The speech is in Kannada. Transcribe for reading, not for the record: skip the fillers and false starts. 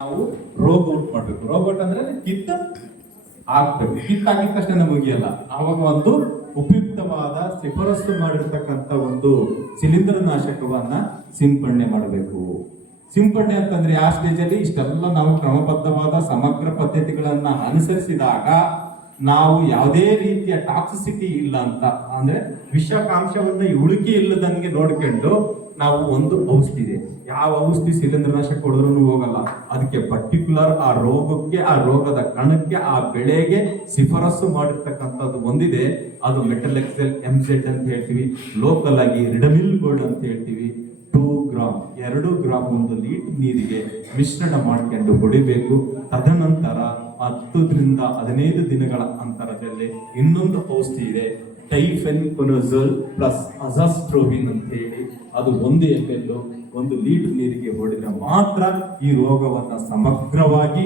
ನಾವು ರೋಗ್ ಔಟ್ ಮಾಡ್ಬೇಕು. ರೋಗ್ ಔಟ್ ಅಂದ್ರೆ ಕಿತ್ತ ಹಾಕ್ಬೇಕು. ಹಾಕಿದ ತಕ್ಷಣ ಮುಗಿಯಲ್ಲ. ಆವಾಗ ಒಂದು ಉಪಯುಕ್ತವಾದ ಶಿಫಾರಸು ಮಾಡಿರ್ತಕ್ಕಂಥ ಒಂದು ಶಿಲೀಂಧ್ರ ನಾಶಕವನ್ನ ಸಿಂಪಡಣೆ ಮಾಡಬೇಕು. ಸಿಂಪಡಣೆ ಅಂತಂದ್ರೆ ಆ ಸ್ಟೇಜ್ ಅಲ್ಲಿ ಇಷ್ಟೆಲ್ಲ ನಾವು ಕ್ರಮಬದ್ಧವಾದ ಸಮಗ್ರ ಪದ್ಧತಿಗಳನ್ನ ಅನುಸರಿಸಿದಾಗ ನಾವು ಯಾವುದೇ ರೀತಿಯ ಟಾಕ್ಸಿಸಿಟಿ ಇಲ್ಲ ಅಂತ ಅಂದ್ರೆ ವಿಷಕಾಂಶವನ್ನ ಉಳುಕಿ ಇಲ್ಲದಂಗೆ ನೋಡ್ಕೊಂಡು ನಾವು ಒಂದು ಔಷಧಿ ಇದೆ. ಯಾವ ಔಷಧಿ ಶಿಲೀಂಧ್ರನಾಶಕ ಹೊಡೆದ್ರೂ ಹೋಗಲ್ಲ. ಅದಕ್ಕೆ ಪರ್ಟಿಕ್ಯುಲರ್ ಆ ರೋಗಕ್ಕೆ, ಆ ರೋಗದ ಕಣಕ್ಕೆ, ಆ ಬೆಳೆಗೆ ಶಿಫಾರಸು ಮಾಡಿರ್ತಕ್ಕಂಥದ್ದು ಒಂದಿದೆ. ಅದು ಮೆಟಲೆಕ್ಸೆಲ್ MZ ಅಂತ ಹೇಳ್ತೀವಿ, ಲೋಕಲ್ ಆಗಿ ರಿಡಮಿಲ್ ಗೋಲ್ಡ್ ಅಂತ ಹೇಳ್ತೀವಿ. 2 ಗ್ರಾಮ್ 2 ಗ್ರಾಮ್ 1 ಲೀಟರ್ ನೀರಿಗೆ ಮಿಶ್ರಣ ಮಾಡ್ಕೊಂಡು ಹೊಡಿಬೇಕು. ತದನಂತರ 10 ರಿಂದ 15 ದಿನಗಳ ಅಂತರದಲ್ಲಿ ಇನ್ನೊಂದು ಔಷಧಿ ಇದೆ, ಟೈಫೆನ್ಕೊನಜೋಲ್ ಪ್ಲಸ್ ಅಜಾಸ್ಟ್ರೋಬಿನ್ ಅಂತ ಹೇಳಿ. ಅದು 1 ml 1 ಲೀಟರ್ ನೀರಿಗೆ ಹೊಡೆದ್ರೆ ಮಾತ್ರ ಈ ರೋಗವನ್ನ ಸಮಗ್ರವಾಗಿ